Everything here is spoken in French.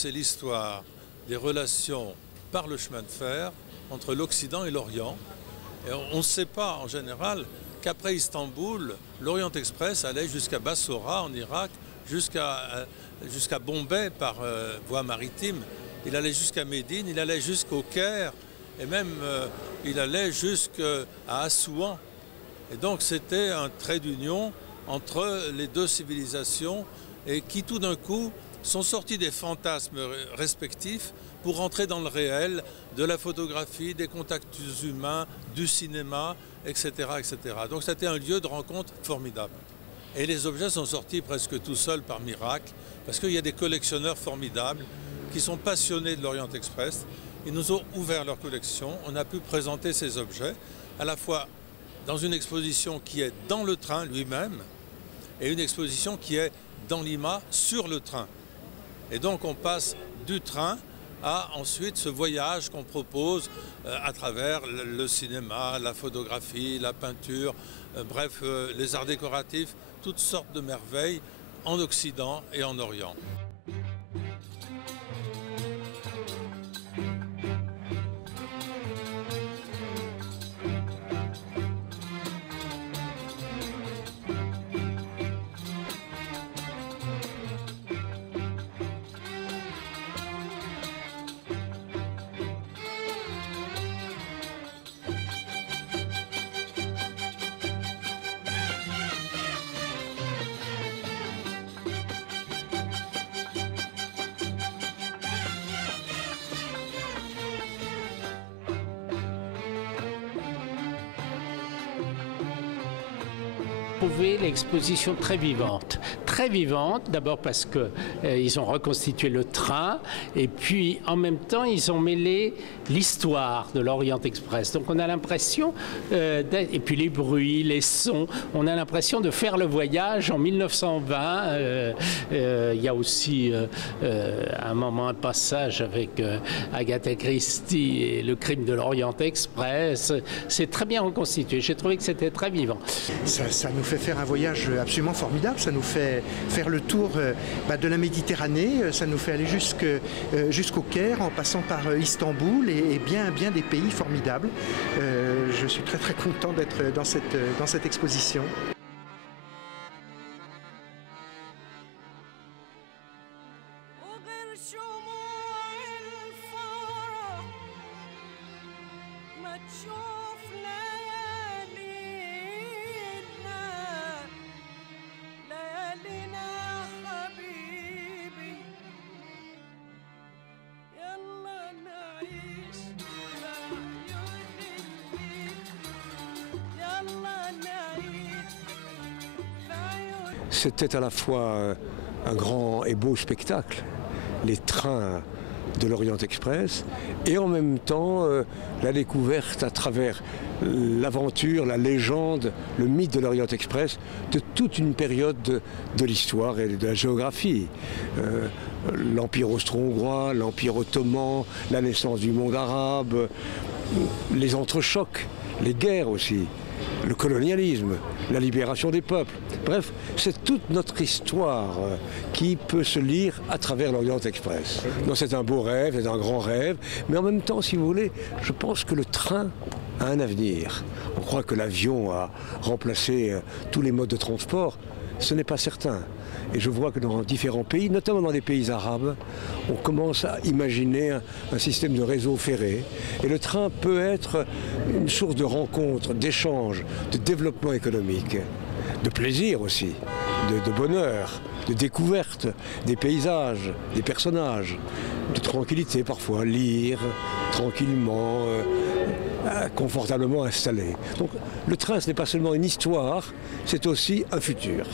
C'est l'histoire des relations par le chemin de fer entre l'Occident et l'Orient. Et on ne sait pas en général qu'après Istanbul, l'Orient Express allait jusqu'à Bassora en Irak, jusqu'à Bombay par voie maritime. Il allait jusqu'à Médine, il allait jusqu'au Caire et même il allait jusqu'à Assouan. Et donc c'était un trait d'union entre les deux civilisations et qui tout d'un coup sont sortis des fantasmes respectifs pour entrer dans le réel de la photographie, des contacts humains, du cinéma, etc., etc. Donc c'était un lieu de rencontre formidable. Et les objets sont sortis presque tout seuls par miracle, parce qu'il y a des collectionneurs formidables qui sont passionnés de l'Orient Express. Ils nous ont ouvert leur collection, on a pu présenter ces objets, à la fois dans une exposition qui est dans le train lui-même, et une exposition qui est dans Lima sur le train. Et donc on passe du train à ensuite ce voyage qu'on propose à travers le cinéma, la photographie, la peinture, bref, les arts décoratifs, toutes sortes de merveilles en Occident et en Orient. Trouver l'exposition très vivante, d'abord parce que ils ont reconstitué le train et puis en même temps ils ont mêlé l'histoire de l'Orient Express. Donc on a l'impression, et puis les bruits, les sons, on a l'impression de faire le voyage en 1920. Il y a aussi un moment, un passage avec Agatha Christie et le crime de l'Orient Express. C'est très bien reconstitué, j'ai trouvé que c'était très vivant. Ça nous fait faire un voyage absolument formidable, ça nous fait faire le tour de la Méditerranée, ça nous fait aller jusqu'au Caire en passant par Istanbul et bien des pays formidables. Je suis très content d'être dans cette exposition. C'était à la fois un grand et beau spectacle, les trains de l'Orient Express, et en même temps la découverte à travers l'aventure, la légende, le mythe de l'Orient Express, de toute une période de l'histoire et de la géographie. L'Empire austro-hongrois, l'Empire ottoman, la naissance du monde arabe, les entrechocs, les guerres aussi, le colonialisme, la libération des peuples. Bref, c'est toute notre histoire qui peut se lire à travers l'Orient Express. Donc c'est un beau rêve, c'est un grand rêve, mais en même temps, si vous voulez, je pense que le train a un avenir. On croit que l'avion a remplacé tous les modes de transport. Ce n'est pas certain. Et je vois que dans différents pays, notamment dans les pays arabes, on commence à imaginer un système de réseau ferré. Et le train peut être une source de rencontres, d'échanges, de développement économique, de plaisir aussi, de bonheur, de découverte des paysages, des personnages, de tranquillité parfois, lire tranquillement, confortablement installé. Donc le train, ce n'est pas seulement une histoire, c'est aussi un futur.